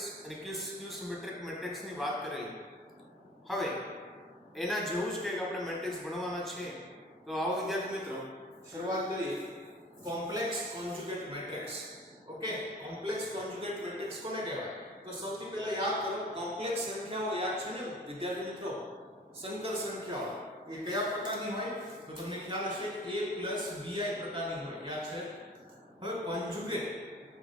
Matrix અને ક્યુ symmetric મેટ્રિક્સની વાત કરેલી. હવે એના જેવું જ કંઈક આપણે મેટ્રિક્સ ભણવાના છે. તો આવો વિદ્યાર્થી મિત્રો શરૂઆત કરીએ complex conjugate matrix. Okay, complex conjugate matrix કોને કહેવાય? તો સૌથી પહેલા યાદ કરો, કોમ્પ્લેક્સ સંખ્યાઓ યાદ છે ને વિદ્યાર્થી મિત્રો? સંકર સંખ્યાઓ એ કયા પ્રકારની હોય? તો તમને ખ્યાલ હશે a bi પ્રકારની હોય, યાદ છે? હવે કોન્જુગેટ,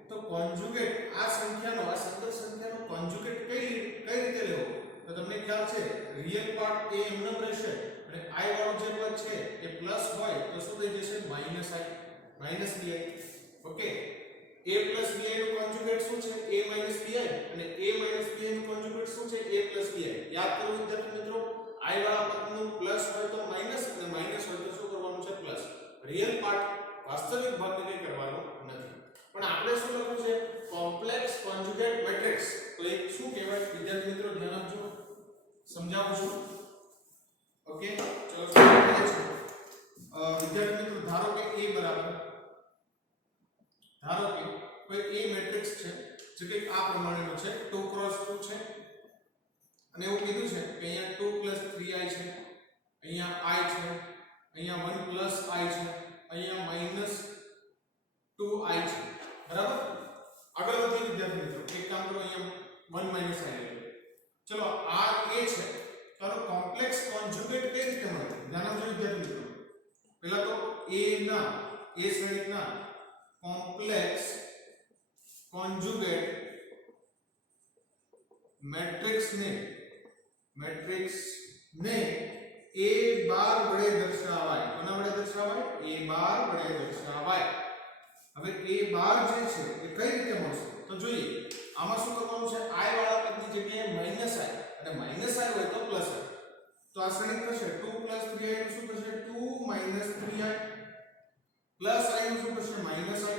તો કોન્જુગેટ આ સંખ્યાનો, આ સંકર સંખ્યાનો કોન્જુગેટ કઈ રીતે લેવો? તો તમને ખ્યાલ છે રિયલ પાર્ટ એ એમનેમ રહેશે અને i વાળો જે પદ છે એ પ્લસ હોય તો શું થઈ જશે? Minus i, minus bi. Okay, a bi નું કોન્જુગેટ શું છે? a bi અને a bi નું કોન્જુગેટ શું છે? a bi. યાદ કરો વિદ્યાર્થી મિત્રો, i વાળા પદનું પ્લસ હોય તો માઈનસ અને માઈનસ હોય તો શું કરવાનું છે? પ્લસ. રિયલ પાર્ટ વાસ્તવિક ભાગને કંઈ કરવાનો નથી. પણ આપણે શું લખવું છે? Complex conjugate matrix. તો એક શું કહેવાય વિદ્યાર્થી મિત્રો? ધ્યાન આપજો, સમજાવું છું. ઓકે, ચલો શરૂ કરીએ છીએ. વિદ્યાર્થી મિત્રો ધારો કે a બરાબર, ધારો કે કોઈ a મેટ્રિક્સ છે જે કે આ પ્રમાણેનો છે 2 ક્રોસ 2 છે અને એવું કીધું છે કે અહીંયા 2 3i છે, અહીંયા i છે, અહીંયા 1 i છે, અહીંયા -2i છે. બરાબર? આગળ વધીએ વિદ્યાર્થી મિત્રો. એક કામ કરો, અહીંયા 1 i લઈએ. ચલો આ a છે, તો આનો કોમ્પ્લેક્સ કોન્જુગેટ કઈ રીતે મળે? ધ્યાન આપજો વિદ્યાર્થી મિત્રો. પહેલા તો a શ્રેણિકના કોમ્પ્લેક્સ કોન્જુગેટ મેટ્રિક્સને a બાર વડે દર્શાવાય. કોના વડે દર્શાવાય? a બાર વડે દર્શાવાય. હવે a બાર જે છે એ કઈ રીતે મળશે? તો જોઈએ. આમાં શું કરવાનું છે? i વાળા પદની જગ્યાએ માઈનસ i અને માઈનસ i હોય તો પ્લસ i. તો આ શ્રેણિક થશે 2 3i નું શું થશે? 2 3i પ્લસ i નું શું થશે? Minus i.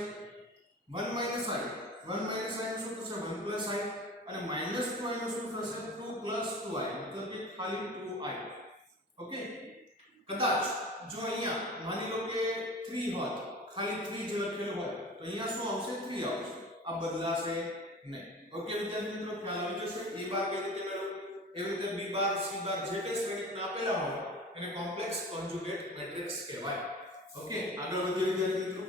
1 i નું શું થશે? 1 i અને -2i નું શું થશે? 2 2i, મતલબ કે ખાલી 2i. ઓકે, કદાચ જો અહીંયા માની લો કે 3 હોત, ખાલી 3 જ લખેલું હોય તો અહીંયા શું આવશે? 3 આવશે. આ બદલાશે નહીં. ઓકે વિદ્યાર્થી મિત્રો, ખ્યાલ આવી જશે. a બાર કઈ રીતે મેળવવું? એવી રીતે b બાર, c બાર જે તે શ્રેણિકના આપેલા હોય એને કોમ્પ્લેક્સ કોન્જુગેટ મેટ્રિક્સ કહેવાય. ઓકે, આગળ વધીએ વિદ્યાર્થી મિત્રો.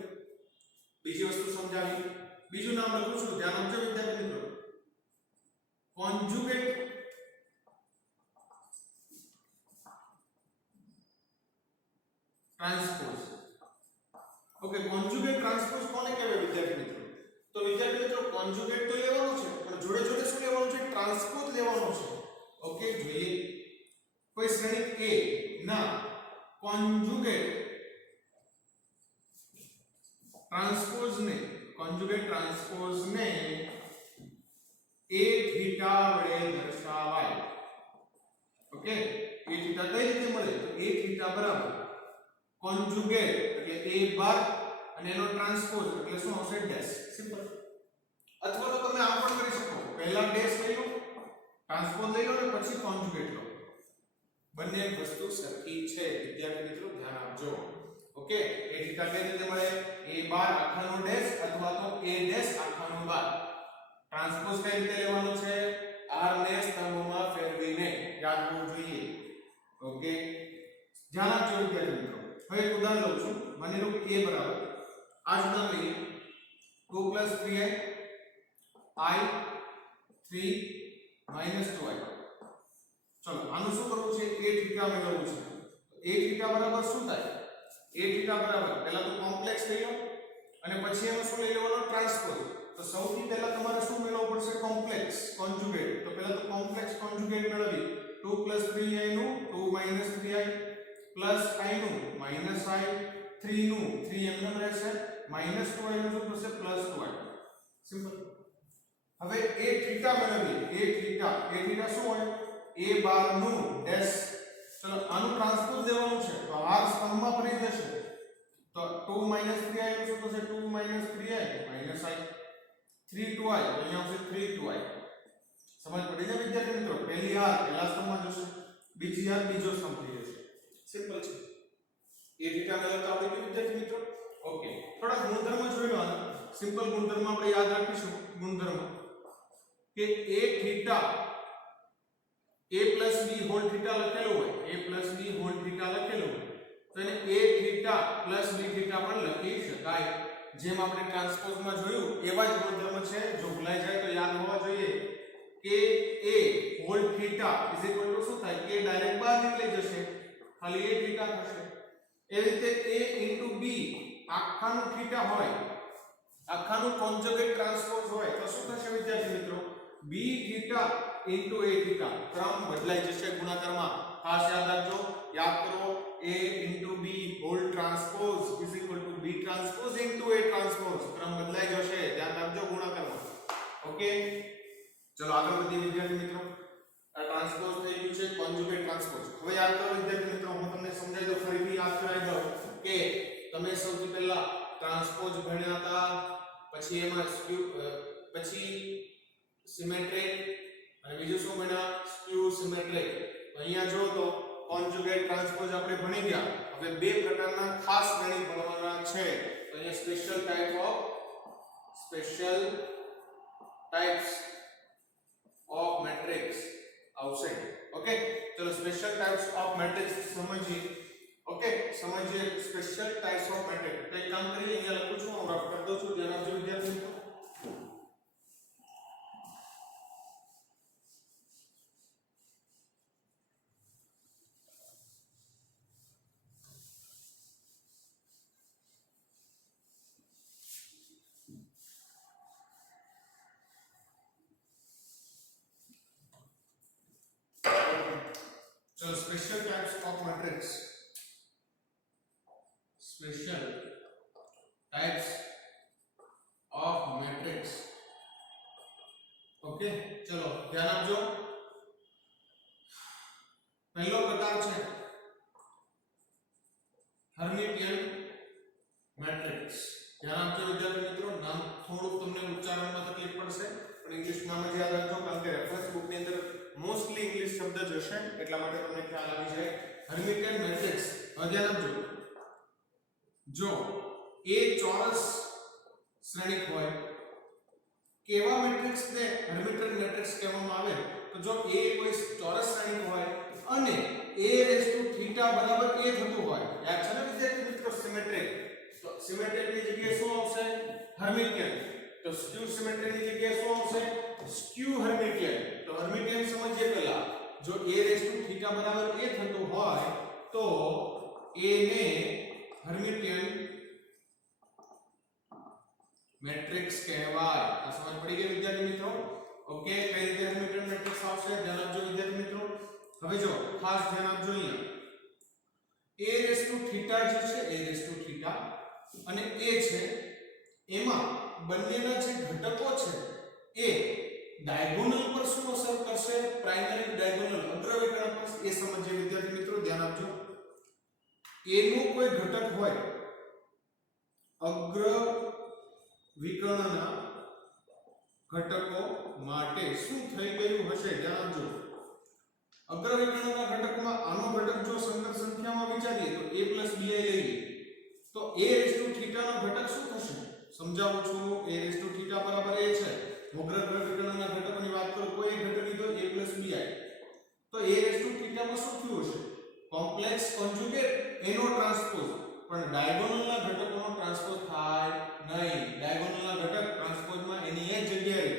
બીજી વસ્તુ સમજાવી. બીજું નામ લખું છું, ધ્યાન આપજો વિદ્યાર્થી મિત્રો. Conjugate transpose. Okay, conjugate transpose કોને કહેવાય વિદ્યાર્થી મિત્રો? તો વિદ્યાર્થી મિત્રો કોન્જુગેટ તો લેવાનું છે પણ જોડે જોડે શું લેવાનું છે? ટ્રાન્સપોઝ લેવાનું છે. ઓકે, જોઈએ. કોઈ શ્રેણિક a ના કોન્જુગેટ ટ્રાન્સપોઝને a થીટા વડે દર્શાવાય. ઓકે, a થીટા કઈ રીતે મળે? તો a થીટા બરાબર કોન્જુગેટ એટલે a બાર અને એનો ટ્રાન્સપોઝ એટલે શું આવશે? ડેશ. સિમ્પલ. અથવા તો તમે આમ પણ કરી શકો, પહેલા ડેશ લઈ લો, ટ્રાન્સપોઝ લઈ લો અને પછી કોન્જુગેટ લો. બંને વસ્તુ સરખી છે વિદ્યાર્થી મિત્રો, ધ્યાન આપજો. ઓકે, a થીટા કઈ રીતે મળે? a બાર આખાનો ડેશ અથવા તો a ડેશ આખાનો બાર. ટ્રાન્સપોઝ કઈ રીતે લેવાનો છે? r ને સ્તંભમાં ફેરવીને. યાદ હોવું જોઈએ. ઓકે, ધ્યાન આપજો વિદ્યાર્થી મિત્રો. હવે એક ઉદાહરણ લઉં છું. માની લો કે a બરાબર આ જ ઉદાહરણ લઈએ 2 3i i 3 2i. ચલો આનું શું કરવું છે? a થીટા મેળવવું છે. a થીટા બરાબર શું થાય? a થીટા બરાબર પહેલા તો કોમ્પ્લેક્સ લઈ લો અને પછી એમાં શું લઈ લેવાનો? ટ્રાન્સપોઝ. તો સૌથી પહેલા તમારે શું મેળવવું પડશે? Complex conjugate. તો પહેલા તો કોમ્પ્લેક્સ કોન્જુગેટ મેળવીએ. 2 3i નું 2 3i પ્લસ i નું માઈનસ i, 3 નું 3 એમનેમ રહેશે, -2i નું શું થશે? +2i. સિમ્પલ. હવે a થીટા મેળવીએ. a થીટા શું હોય? a બાર નું ડેશ. ચલો આનું ટ્રાન્સપોઝ દેવાનું છે તો r સ્તંભમાં ફરી જશે. તો 2 3i નું શું થશે? 2 3i -i, 3 2i અહીંયા આવશે 3 2i. સમજ પડી જાય વિદ્યાર્થી મિત્રો? પહેલી r પહેલા સ્તંભમાં જશે, બીજી r બીજો સ્તંભ થઈ જશે. સિમ્પલ છે. a થીટા મેળવતા આવડી ગયું વિદ્યાર્થી મિત્રો? ઓકે, થોડા ગુણધર્મ જોઈ લો. સિમ્પલ ગુણધર્મ આપણે યાદ રાખીશું. ગુણધર્મ કે a theta a plus b whole theta લખેલું હોય a plus b whole theta લખેલું હોય તો એને a theta plus b theta પણ લખી શકાય. જેમ આપણે ટ્રાન્સપોઝમાં જોયું એવા જ ગુણધર્મ છે. જો ભૂલાઈ જાય તો યાદ હોવા જોઈએ કે a whole theta is equal to શું થાય કે ડાયરેક્ટ બહાર નીકળી જશે, ખાલી a થીટા થશે. એ રીતે a ઇન્ટુ b આખાનું થીટા હોય, આખાનું કોન્જુગેટ ટ્રાન્સપોઝ હોય તો શું થશે વિદ્યાર્થી મિત્રો? b theta into a theta. ક્રમ બદલાઈ જશે ગુણાકારમાં. ખાસ યાદ રાખજો, યાદ કરો a into b whole transpose is equal to b transpose into a transpose. ક્રમ બદલાઈ જશે, ધ્યાન રાખજો ગુણાકારમાં. ઓકે, ચલો આગળ વધીએ વિદ્યાર્થી મિત્રો. આ ટ્રાન્સપોઝ થઈ ગયું છે કોન્જુગેટ ટ્રાન્સપોઝ. હવે યાદ કરો વિદ્યાર્થી મિત્રો, હું તમને સમજાવી દઉં, ફરીથી યાદ કરાવી દઉં કે તમે સૌથી પહેલા ટ્રાન્સપોઝ ભણ્યા હતા, પછી એમાં પછી સિમેટ્રિક અને બીજું શું ભણ્યા? Skew symmetric. અહીંયા જો તો કોન્જુગેટ ટ્રાન્સપોઝ આપણે ભણી ગયા. હવે બે પ્રકારના ખાસ ગણિત ભણવાના છે. તો અહીંયા સ્પેશિયલ ટાઇપ્સ ઓફ મેટ્રિક્સ આવશે. ઓકે, ચલો સ્પેશિયલ ટાઇપ્સ ઓફ મેટ્રિક્સ સમજીએ. ઓકે, સમજીએ સ્પેશિયલ ટાઇપ્સ ઓફ મેટ્રિક્સ. તો એક કામ કરીએ, અહીંયા લખું છું, હું રફ કરી દઉં છું, ધ્યાન આપજો વિદ્યાર્થી મિત્રો. So special types of matrix. Special types of matrix. Okay, चलो ध्यान આપજો. પહેલો પ્રકાર છે હર્મિટિયન મેટ્રિક્સ. ધ્યાન આપજો વિદ્યાર્થી મિત્રો, નામ થોડું તમને ઉચ્ચારણમાં તકલીફ પડશે પણ ઇંગ્લિશ નામ જ યાદ રાખજો, કારણ કે રેફરન્સ બુક ની અંદર મોસ્ટલી ઇંગ્લિશ શબ્દ જ હશે, એટલા માટે તમને ખ્યાલ આવી જાય. Hermitian matrix. હવે ધ્યાન આપજો, જો A ચોરસ શ્રેણિક હોય, કેવા મેટ્રિક્સને હર્મિટિયન મેટ્રિક્સ કહેવામાં આવે? તો જો A કોઈ ચોરસ શ્રેણિક હોય અને a⁻θ બરાબર a થતું હોય, યાદ છે ને વિદ્યાર્થી મિત્રો સિમેટ્રિક, તો સિમેટ્રિક ની જગ્યાએ શું આવશે? હર્મિટિયન. તો સ્ક્યુ સિમેટ્રિક ની જગ્યાએ શું આવશે? Skew Hermitian. તો હર્મિટિયન સમજીએ પહેલા. જો a⁻θ બરાબર a થતું હોય તો a ને હર્મિટિયન મેટ્રિક્સ કહેવાય. આ સમજ પડી ગઈ વિદ્યાર્થી મિત્રો? ઓકે, કઈ રીતે હર્મિટિયન મેટ્રિક્સ આવશે ધ્યાન આપજો વિદ્યાર્થી મિત્રો. હવે જો ખાસ ધ્યાન આપજો, અહીંયા a⁻θ જે છે, a⁻θ અને a છે, એમાં બંનેના જે ઘટકો છે એ ડાયગોનલ પર શું અસર કરશે? પ્રાઇમરી ડાયગોનલ અગ્રવિકર્ણ પર. એ સમજીએ વિદ્યાર્થી મિત્રો, ધ્યાન આપજો. a નો કોઈ ઘટક હોય, અગ્ર વિકર્ણના ઘટકો માટે શું થઈ ગયું હશે? ધ્યાન આપજો. અગ્ર વિકર્ણના ઘટકમાં આનો ઘટક જો સંકર સંખ્યામાં વિચારીએ તો a + bi લઈએ તો a⁻θ નો ઘટક શું થશે? સમજાવું છું. a⁻θ બરાબર a છે. અગ્ર વિકર્ણના ઘટકોની વાત કરું, કોઈ એક ઘટક લીધો a + bi, તો a⁻θ માં શું થયું હશે? કોમ્પ્લેક્સ કોન્જુગેટ એનો ટ્રાન્સપોઝ. પણ ડાયગોનલના ઘટકોનો ટ્રાન્સપોઝ થાય નહીં. ડાયગોનલના ઘટક ટ્રાન્સપોઝમાં એની એ જગ્યાએ,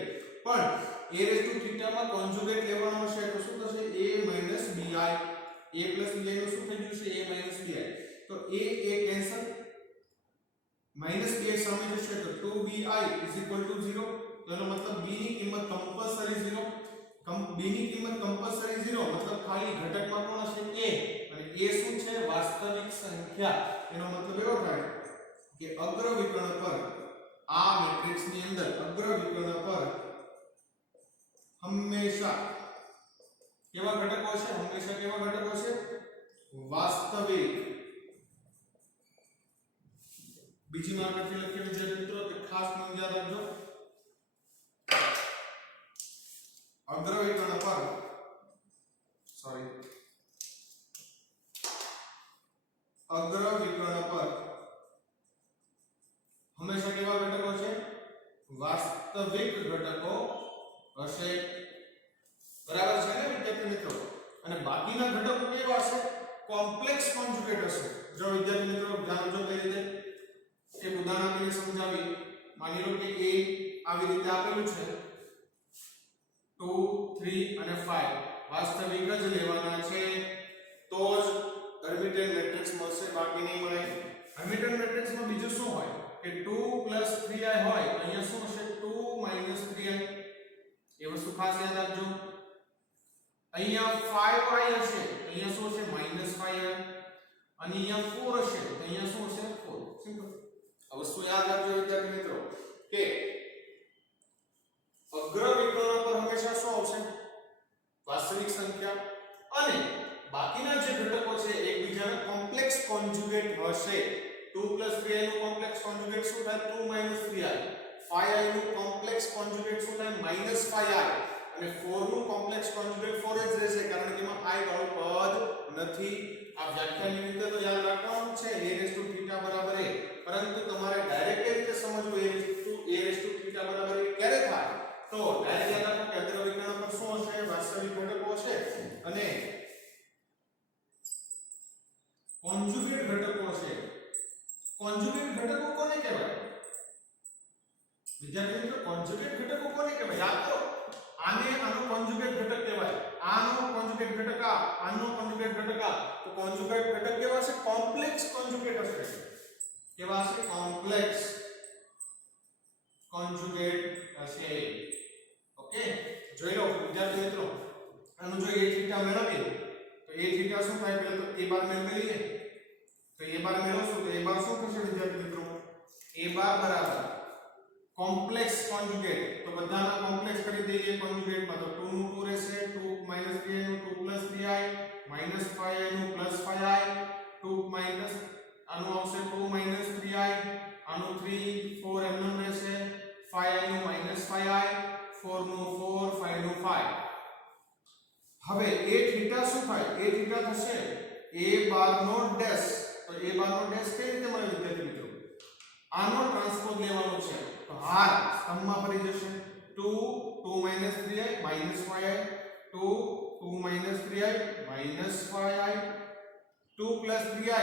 પણ a⁻θ માં કોન્જુગેટ લેવાનો હશે તો શું થશે? a - bi. a + bi નું શું થઈ ગયું છે? a - bi. તો a કેન્સલ, -bi સામે જશે તો 2bi = 0. તો એનો મતલબ b ની કિંમત કમ્પલસરી 0. b ની કિંમત કમ્પલસરી 0 મતલબ ખાલી ઘટકમાં કોણ હશે? a. અને a શું છે? વાસ્તવિક સંખ્યા. એનો મતલબ એવો થાય કે અગ્ર વિકર્ણ પર, આ મેટ્રિક્સ ની અંદર અગ્ર વિકર્ણ પર હંમેશા કેવા ઘટકો હશે? હંમેશા કેવા ઘટકો હશે? વાસ્તવિક. બીજી માર્કરથી લખીએ વિદ્યાર્થી મિત્રો, કે ખાસ નોંધ યાદ રાખજો. અગ્ર વિકર્ણ પર હંમેશા કેવા ઘટકો છે? વાસ્તવિક ઘટકો હશે બરાબર છે ને વિદ્યાર્થી મિત્રો અને બાકીના ઘટકો કેવા હશે કોમ્પ્લેક્સ કોન્જુગેટ હશે જો વિદ્યાર્થી મિત્રો ધ્યાન જો કઈ રીતે એક ઉદાહરણ આપીને સમજાવી માની લો કે a આવી રીતે આપેલું છે 2 3 અને 5 વાસ્તવિક જ લેવાના છે તો જ હર્મિટિયન મેટ્રિક્સ મળશે બાકી નહીં મળે હર્મિટિયન મેટ્રિક્સમાં બીજું શું હોય કે 2 3i હોય અહીંયા શું હશે 2 3i એ વસ્તુ ખાસ યાદ રાખજો અહીંયા 5i હશે અહીંયા શું હશે -5i અને અહીંયા 4 હશે તો અહીંયા શું હશે 4 સિમ્પલ આ વસ્તુ યાદ રાખજો વિદ્યાર્થી મિત્રો કે અગ્ર વિકર્ણ પર હંમેશા શું આવશે વાસ્તવિક સંખ્યા અને બાકીના જે ઘટકો છે એકબીજાના કોમ્પ્લેક્સ કોન્જુગેટ હશે 2 3i નું કોમ્પ્લેક્સ કોન્જુગેટ શું થાય 2 3i 5i નું કોમ્પ્લેક્સ કોન્જુગેટ શું થાય -5i અને 4 નું કોમ્પ્લેક્સ કોન્જુગેટ 4 જ રહેશે કારણ કે એમાં i વાળું પદ નથી આ વ્યાખ્યાની રીતે તો યાદ રાખવાનું છે a બરાબર a પરંતુ તમારે ડાયરેક્ટ એ રીતે સમજવું a બરાબર a ક્યારે થાય તો ડાયરેક્ટ યાદ રાખો કે અગ્ર વિકર્ણ પર શું હશે વાસ્તવિક ઘટકો છે અને કોન્જુગેટ ઘટકો છે કોન્જુગેટ ઘટકો કોને કહેવાય વિદ્યાર્થી મિત્રો કોન્જુગેટ ઘટકો કોને કહેવાય યાદ કરો આનો કોન્જુગેટ ઘટક કહેવાય આનો કોન્જુગેટ ઘટક આનો કોન્જુગેટ ઘટક તો કોન્જુગેટ ઘટક કેવા છે કોમ્પ્લેક્સ કોન્જુગેટ હશે કેવા છે કોમ્પ્લેક્સ કોન્જુગેટ હશે ઓકે જોઈ લો વિદ્યાર્થી મિત્રો આનું જો a થીટા મેળવીએ તો a થીટા શું થાય પહેલા તો a બાર મેળવી લઈએ તો a બાર મેળવશું તો a બાર શું થશે વિદ્યાર્થી મિત્રો a બાર બરાબર કોમ્પ્લેક્સ કોન્જુગેટ તો બધાના કોમ્પ્લેક્સ કરી દઈએ કોન્જુગેટમાં તો 2 નું 2 રહેશે 2 3i નું 2 3i -5i નું +5i 2 માઈનસ આનું આવશે 2 3i આનું 3 4 એમનું રહેશે 5i નું -5i 4 નું 4 5 નું 5 હવે a થીટા શું થાય a થીટા થશે a બાર નો ડેશ તો a બાર નો ડેશ કઈ રીતે મળે વિદ્યાર્થી મિત્રો આનો ટ્રાન્સપોઝ લેવાનો છે તો હાર સ્તંભમાં ભરી જશે 2 3i -5i 2 3i -5i 2 3i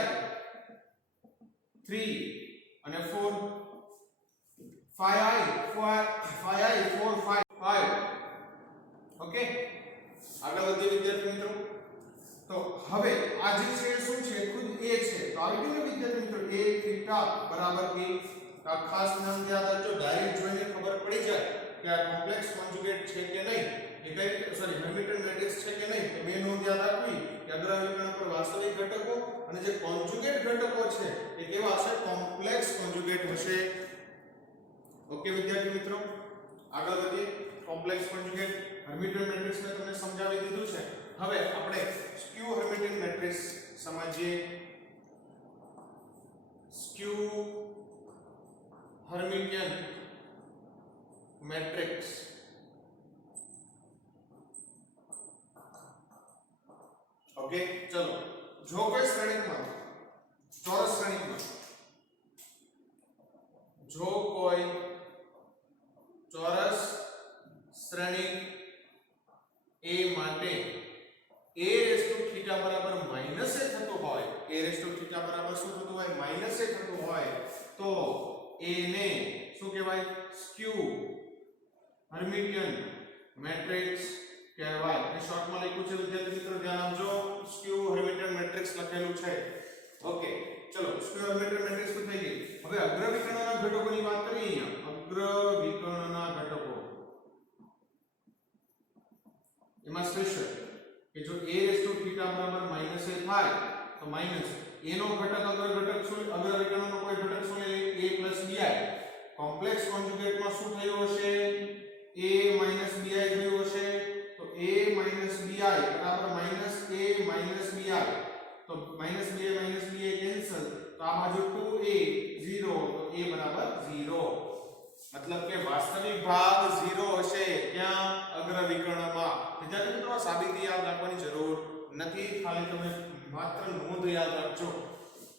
3 અને 4 5i 4 5 ઓકે આગળ વધીએ વિદ્યાર્થી મિત્રો તો હવે આ જે છે શું છે ખુદ a છે તો આવી ગયું વિદ્યાર્થી મિત્રો a થીટા બરાબર a આ ખાસ નામ યાદ રાખજો ડાયરેક્ટ જોઈને ખબર પડી જાય કે આ કોમ્પ્લેક્સ કોન્જુગેટ છે કે નહીં એ કઈ સોરી હર્મિટિયન મેટ્રિક્સ છે કે નહીં તો બે નોંધ યાદ રાખવી કે અગ્ર વિકર્ણ પર વાસ્તવિક ઘટકો અને જે કોન્જુગેટ ઘટકો છે એ કેવા હશે કોમ્પ્લેક્સ કોન્જુગેટ હશે ઓકે વિદ્યાર્થી મિત્રો આગળ વધીએ કોમ્પ્લેક્સ કોન્જુગેટ હર્મિટિયન મેટ્રિક્સ મેં તમને સમજાવી દીધું છે હવે આપણે સ્ક્યુ હર્મિટિયન મેટ્રિક્સ સમજીએ સ્ક્યુ હર્મિટિયન મેટ્રિક્સ ઓકે ચલો જો કોઈ શ્રેણીમાં ચોરસ શ્રેણીમાં જો કોઈ ચોરસ શ્રેણી a માટે a બરાબર માઈનસ a થતો હોય a બરાબર શું થતું હોય માઈનસ a થતું હોય તો a ને શું કહેવાય સ્ક્યુ હર્મિટિયન મેટ્રિક્સ કહેવાય એ શોર્ટમાં લખ્યું છે વિદ્યાર્થી મિત્રો ધ્યાન આપજો સ્ક્યુ હર્મિટિયન મેટ્રિક્સ લખેલું છે ઓકે ચલો સ્ક્યુ હર્મિટિયન મેટ્રિક્સ તો થઈ ગઈ હવે અગ્ર વિકર્ણના ઘટકોની વાત કરીએ અહીંયા અગ્ર વિકર્ણના ઘટકો એમાં સ્પેશિયલ કે જો a બરાબર માઈનસ a થાય તો માઈનસ a નો ઘટક અગ્ર વિકર્ણનો કોઈ ઘટક શું લે a bi કોમ્પ્લેક્સ કોન્જુગેટમાં શું થયું હશે a bi થયું હશે તો a bi બરાબર -a bi તો -bi કેન્સલ તો આ બાજુ 2a 0 તો a બરાબર 0 मतलब કે વાસ્તવિક ભાગ 0 હશે ક્યાં અગ્ર વિકર્ણમાં વિદ્યાર્થી મિત્રો સાબિતી યાદ રાખવાની જરૂર નથી ખાલી તમે માત્ર નોંધ યાદ રાખજો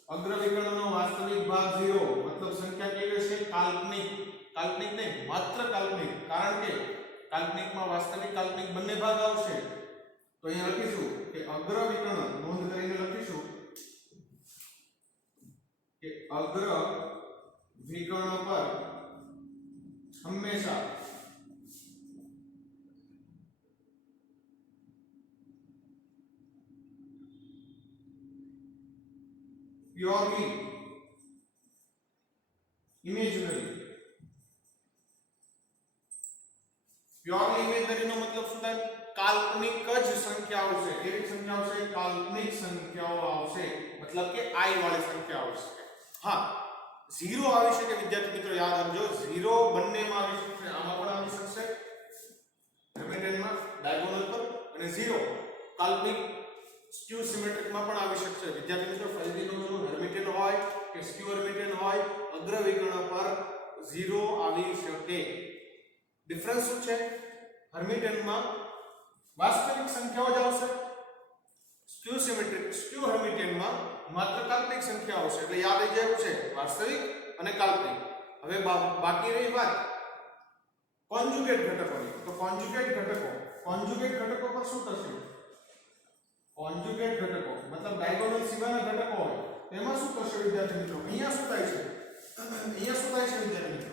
અગ્ર વિકર્ણનો વાસ્તવિક ભાગ 0 मतलब સંખ્યા કેવી હશે કાલ્પનિક નહીં માત્ર કાલ્પનિક કારણ કે કાલ્પનિકમાં વાસ્તવિક કાલ્પનિક બંને ભાગ આવશે તો અહીંયા લખીશું કે અગ્ર વિકર્ણ નોંધ કરીને લખીશું કે અગ્ર વિકર્ણ પર હંમેશા purely imaginary નો મતલબ શું થાય કાલ્પનિક જ સંખ્યા આવશે કેવી સંખ્યા આવશે કાલ્પનિક સંખ્યાઓ આવશે મતલબ કે i વાળી સંખ્યા આવશે હા 0 આવી શકે વિદ્યાર્થી મિત્રો યાદ રાખજો 0 બંનેમાં આવી શકશે આમાં પણ આવી શકશે હેમિલ્ટનમાં ડાયગોનલ પર અને 0 કાલ્પનિક સ્ક્યુ સિમેટ્રિક માં પણ આવી શકશે વિદ્યાર્થી મિત્રો ફરીથી કહું છું હેમિલ્ટન હોય કે સ્ક્યુ હેમિલ્ટન હોય અગ્ર વિકર્ણ પર 0 આવી શકે ડિફરન્સ શું છે હેમિલ્ટનમાં વાસ્તવિક સંખ્યાઓ જ આવશે સ્ક્યુ હેમિલ્ટનમાં માત્ર કાલ્પનિક સંખ્યાઓ આવશે એટલે યાદ આવી જાય છે વાસ્તવિક અને કાલ્પનિક હવે બાકી રહી વાત કોન્જુગેટ ઘટકોની તો કોન્જુગેટ ઘટકો પર શું થશે કોન્જુગેટ ઘટકો મતલબ ડાયગોનલ સિવાયના ઘટકો હોય તેમાં શું થશે વિદ્યાર્થી મિત્રો અહીંયા શું થાય છે વિદ્યાર્થી મિત્રો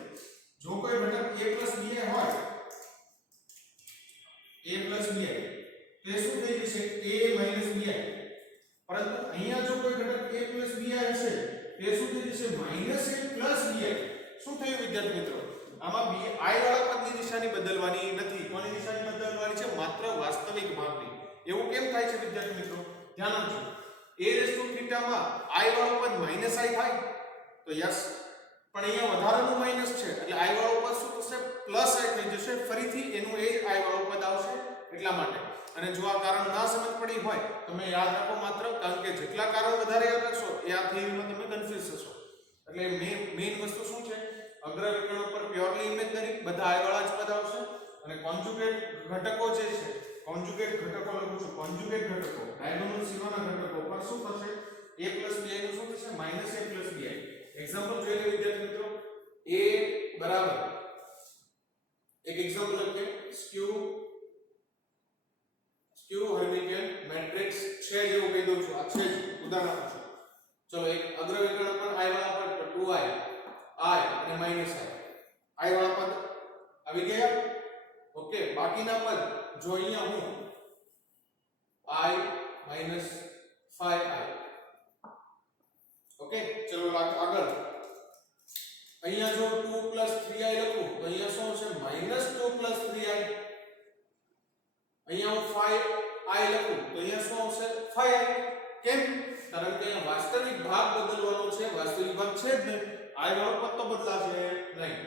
જો કોઈ ઘટક a bi હોય a bi તે શું થઈ જશે a bi પરંતુ અહીંયા જો કોઈ ઘટક a bi હશે તે શું થઈ જશે a bi શું થયું વિદ્યાર્થી મિત્રો આમાં i વાળા પદની નિશાની બદલવાની નથી કોની નિશાની બદલવાની છે માત્ર વાસ્તવિક ભાગની એવું કેમ થાય છે વિદ્યાર્થી મિત્રો ધ્યાન આપજો a માં i વાળું પદ i થાય તો યસ પણ અહીંયા વધારાનું માઈનસ છે એટલે i વાળું પદ શું થશે પ્લસ i થઈ જશે ફરીથી એનું એ જ i વાળું પદ આવશે એટલા માટે અને જો આ કારણ ના સમજ પડી હોય તમે યાદ રાખો માત્ર કારણ કે જેટલા કારણ વધારે યાદ રાખશો એ આ થિયરીમાં તમે કન્ફ્યુઝ થશો એટલે મેઈન વસ્તુ શું છે અગ્ર વિકર્ણ પર પ્યોરલી ઇમેજનરી બધા i વાળા જ પદ આવશે અને કોન્જુગેટ ઘટકો જે છે કોન્જુગેટ ઘટકો લખું છું કોન્જુગેટ ઘટકો ડાયગોનલ સીમાના ઘટકો પર શું થશે a bi નું શું થશે a bi એક્ઝામ્પલ જોઈ લે વિદ્યાર્થી મિત્રો a બરાબર એક એક્ઝામ્પલ લખીએ સ્ક્યુ હેમિલ્ટન મેટ્રિક્સ છે જેવું કહી દઉં છું આ છે ઉદાહરણ આપું છું ચલો એક અગ્ર વિકર્ણ પર i વાળા પદ પર 2i i અને -i વાળા પદ આવી ગયા ઓકે બાકીના પદ જો અહીંયા હું i - 5i ઓકે ચલો આગળ અહીંયા જો 2 + 3i લખું તો અહીંયા શું હશે -2 + 3i અહીંયા હું 5i લખું તો અહીંયા શું આવશે 5i કેમ કારણ કે અહીંયા વાસ્તવિક ભાગ બદલવાનો છે વાસ્તવિક ભાગ છે જ નહીં i વાળો પદ તો બદલાશે નહીં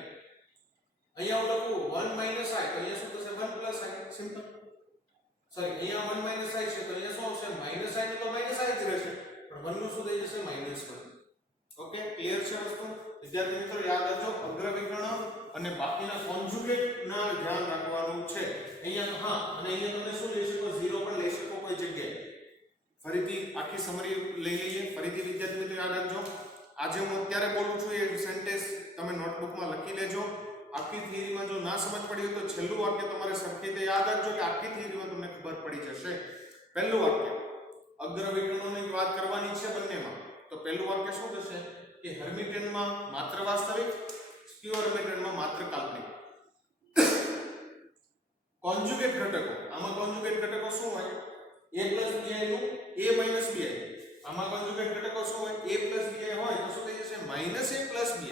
અહીંયા હું લખું 1 - i તો અહીંયા શું થશે 1 + i સિમ્પલ સોરી અહીંયા 1 - i છે તો અહીંયા શું આવશે -i તો -i જ રહેશે પણ 1 નું શું થઈ જશે -1 ઓકે ક્લિયર છે વસ્તુ વિદ્યાર્થી મિત્રો યાદ રાખજો અગ્ર વિકર્ણ અને બાકીના કોન્જુગેટ ના ધ્યાન રાખવાનું છે અહીંયા હા અને અહીંયા તમે શું લઈ શકો 0 પણ લઈ શકો કોઈ જગ્યાએ ફરીથી આખી સમરી લઈ લઈએ ફરીથી વિદ્યાર્થી મિત્રો યાદ રાખજો આજે હું અત્યારે બોલું છું એ સેન્ટેન્સ તમે નોટબુકમાં લખી લેજો આખી થિયરીમાં જો ના સમજ પડી હોય તો છેલ્લું વાક્ય તમારે સરખી રીતે યાદ રાખજો કે આખી થિયરીમાં તમને ખબર પડી જશે પહેલું વાક્ય અગ્ર વિકર્ણોની વાત કરવાની છે બંનેમાં તો પહેલું વાક્ય શું થશે કે હેમિલ્ટનમાં માત્ર વાસ્તવિક સ્ક્યુ હેમિલ્ટનમાં માત્ર કાલ્પનિક કોન્જુગેટ ઘટકો આમાં કોન્જુગેટ ઘટકો શું હોય a + bi નું a - bi આમાં કોન્જુગેટ ઘટકો શું હોય a + bi હોય તો શું થઈ જશે -a + bi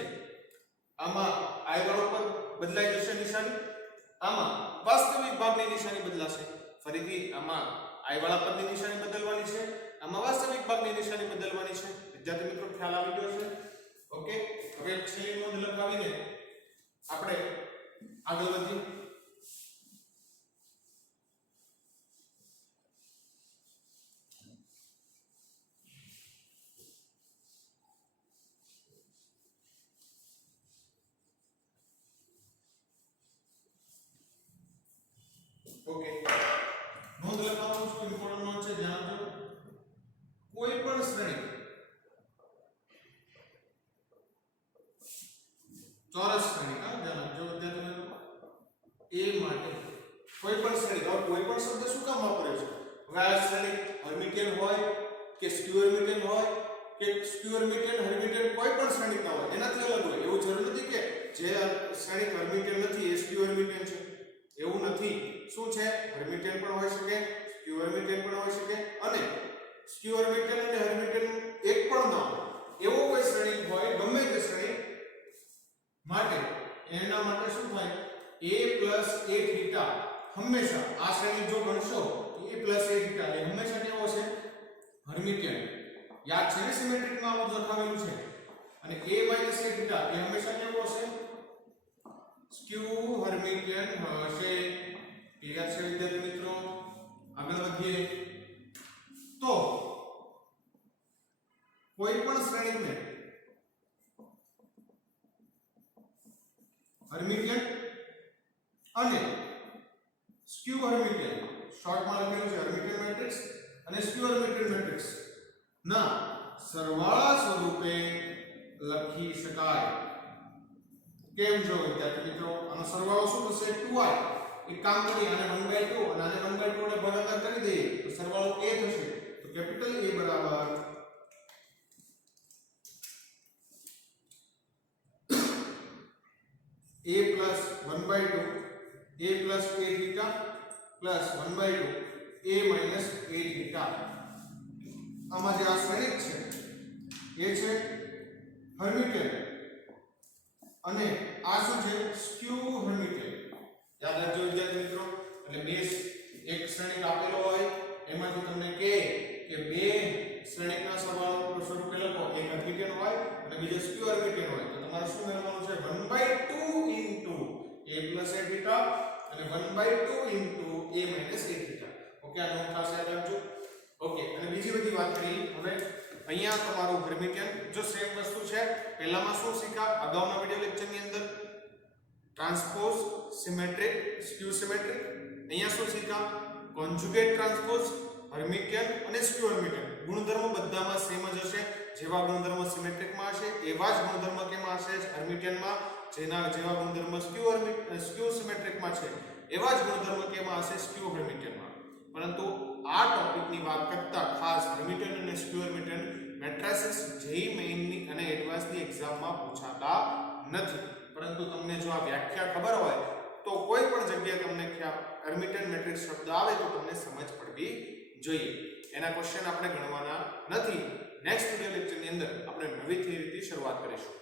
આમાં i વાળો પર બદલાઈ જશે નિશાની આમાં વાસ્તવિક ભાગની નિશાની બદલાશે ફરીથી આમાં i વાળા પદની નિશાની બદલવાની છે આમાં વાસ્તવિક ભાગની નિશાની બદલવાની છે વિદ્યાર્થી મિત્રો ખ્યાલ આવી ગયો છે ઓકે હવે છેલ્લી નોંધ લખાવીને આપણે આગળ વધીએ ઓકે નોંધ લખવાનું છે ઇમ્પોર્ટન્ટ નોંધ છે ધ્યાન આપજો કોઈ પણ શ્રેણી ચોરસ શ્રેણી ધ્યાન આપજો વિદ્યાર્થી મિત્રો a માટે હવે આ શ્રેણિક હર્મિટિયન હોય કે સ્ક્યુ હર્મિટિયન હોય કે સ્ક્યુ હર્મિટિયન હર્મિટિયન કોઈ પણ શ્રેણિક ના હોય એનાથી અલગ હોય એવું જરૂર નથી કે જે શ્રેણિક હર્મિટિયન નથી એ સ્ક્યુ હર્મિટિયન છે એવું નથી શું છે હર્મિટિયન પણ હોઈ શકે સ્ક્યુ હર્મિટિયન પણ હોઈ શકે અને સ્ક્યુ હર્મિટિયન અને હર્મિટિયન એક પણ ના હોય એવો કોઈ શ્રેણિક હોય ગમે તે શ્રેણિક માટે એના માટે શું થાય a + a થીટા હંમેશા આ શ્રેણિક જો ગણશો a + a થીટા એ હંમેશા કેવો છે હર્મિટિયન યાદ છે ને સિમેટ્રિક માં આ બધું લખાવેલું છે અને a - a થીટા એ હંમેશા કેવો હશે સ્ક્યુ હર્મિટિયન હશે ક્લિયર છે વિદ્યાર્થી મિત્રો આગળ વધીએ તો કોઈ પણ શ્રેણિકને હર્મિટિયન અને સ્ક્યુ હર્મિટિયન શોર્ટમાં લખેલું છે હર્મિટિયન મેટ્રિક્સ અને સ્ક્યુ હર્મિટિયન મેટ્રિક્સ ના સરવાળા સ્વરૂપે લખી શકાય કેમ જો વિદ્યાર્થી મિત્રો આનો સરવાળો શું થશે 2i એક કામ કરીએ આને 1/2 અને આને 1/2 વડે ભાગાકાર કરી દઈએ તો સરવાળો a થશે તો કેપિટલ A બરાબર a plus 1/2 a plus a theta plus 1/2 a minus a theta આમાં જે આ શ્રેણિક છે એ છે હર્મિટિયન અને આ શું છે સ્ક્યુ હર્મિટિયન યાદ રાખજો વિદ્યાર્થી મિત્રો એટલે બે એક શ્રેણિક આપેલો હોય એમાંથી તમને કહે કે બે શ્રેણિકના સરવાળો સ્વરૂપે લખો એક હર્મિટિયન હોય અને બીજો સ્ક્યુ હર્મિટિયન હોય તો તમારે શું મેળવવાનું છે 1/2 into a plus a theta અને 1/2 into a minus a theta okay આ નોટ ખાસ યાદ રાખજો ઓકે અને બીજી બધી વાત કરી હવે અહીંયા તમારું હર્મિટિયન જો સેમ વસ્તુ છે પહેલામાં શું શીખ્યા અગાઉના વિડિયો લેક્ચરની અંદર ટ્રાન્સપોઝ સિમેટ્રિક સ્ક્યુ સિમેટ્રિક અહીંયા શું શીખ્યા કોન્જુગેટ ટ્રાન્સપોઝ હર્મિટિયન અને સ્ક્યુ હર્મિટિયન ગુણધર્મો બધામાં સેમ જ હશે જેવા ગુણધર્મો સિમેટ્રિકમાં હશે એવા જ ગુણધર્મો કેમાં હશે હર્મિટિયનમાં જેવા ગુણધર્મો સ્ક્યુ સિમેટ્રિકમાં છે એવા જ ગુણધર્મો કેમાં હશે સ્ક્યુ હર્મિટિયનમાં પરંતુ આ ટોપિકની વાત કરતા ખાસ હર્મિટિયન અને સ્ક્યુ હર્મિટિયન મેટ્રિસિસ જેઈ મેઇનની અને એડવાન્સની એક્ઝામમાં પૂછાતા નથી પરંતુ તમને જો આ વ્યાખ્યા ખબર હોય તો કોઈ પણ જગ્યાએ તમને હર્મિટિયન મેટ્રિક્સ શબ્દ આવે તો તમને સમજ પડવી જોઈએ એના ક્વેશ્ચન આપણે ગણવાના નથી નેક્સ્ટ વિડિયો લેક્ચરની અંદર આપણે નવી થિયરીથી શરૂઆત કરીશું